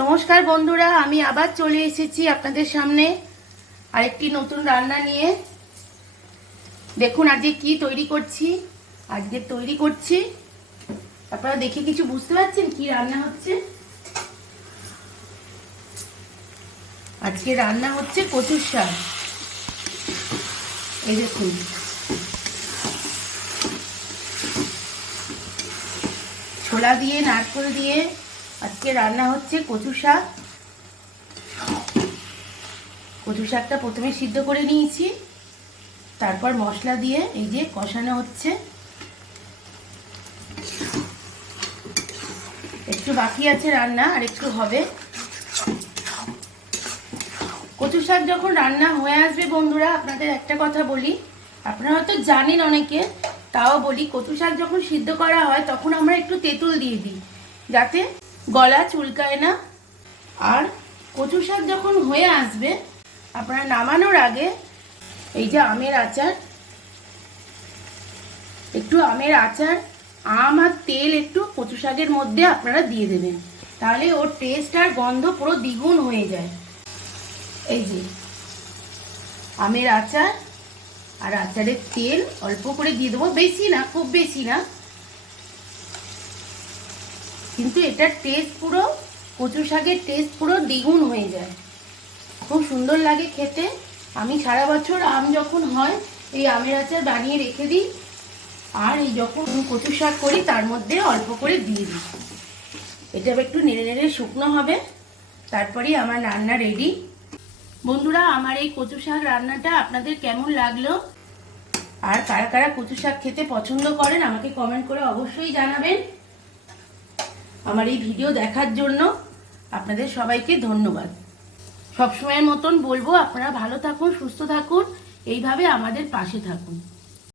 নমস্কার বন্ধুরা, আমি আবার চলে এসেছি আপনাদের সামনে আরেকটি নতুন রান্না নিয়ে। দেখুন আজকে কি তৈরি করছি। আজকে তৈরি করছি, আপনারা দেখে কিছু বুঝতে পারছেন কি রান্না হচ্ছে? আজকে রান্না হচ্ছে কচুর শাক। এই দেখুন, ছোলা দিয়ে নারকেল দিয়ে আজকে রান্না হচ্ছে কচু শাক। কচু শাকটা প্রথমে সিদ্ধ করে নিয়েছি, তারপর মশলা দিয়ে এই যে কষানো হচ্ছে। একটু বাকি আছে রান্না, আর একটু হবে। কচু শাক যখন রান্না হয়ে আসবে বন্ধুরা, আপনাদের একটা কথা বলি, আপনারা হয়তো জানেন অনেকে, তাও বলি, কচু শাক যখন সিদ্ধ করা হয় তখন আমরা একটু তেঁতুল দিয়ে দিই যাতে গলা চুলকায় না। আর কচু শাক যখন হয়ে আসবে, আপনারা নামানোর আগে এই যে আমের আচার, একটু আমের আচার, আম আর তেল একটু কচু শাকের মধ্যে আপনারা দিয়ে দেবেন, তাহলে ওর টেস্ট আর গন্ধ পুরো দ্বিগুণ হয়ে যায়। এই যে আমের আচার আর আচারের তেল অল্প করে দিয়ে দেবো, বেশি না, খুব বেশি না, কিন্তু এটার টেস্ট পুরো, কচু শাকের টেস্ট পুরো দ্বিগুণ হয়ে যায়, খুব সুন্দর লাগে খেতে। আমি সারা বছর আম যখন হয় এই আমের আচার বানিয়ে রেখে দিই, আর এই যখন কচু শাক করি তার মধ্যে অল্প করে দিয়ে দিই। এটা একটু নেড়ে নেড়ে শুকনো হবে, তারপরেই আমার রান্না রেডি। বন্ধুরা, আমার এই কচু শাক রান্নাটা আপনাদের কেমন লাগলো, আর কারা কারা কচু শাক খেতে পছন্দ করেন আমাকে কমেন্ট করে অবশ্যই জানাবেন। আমার এই ভিডিও দেখার জন্য আপনাদের সবাইকে ধন্যবাদ। সবসময়ের মতন বলবো, আপনারা ভালো থাকুন, সুস্থ থাকুন, এইভাবে আমাদের পাশে থাকুন।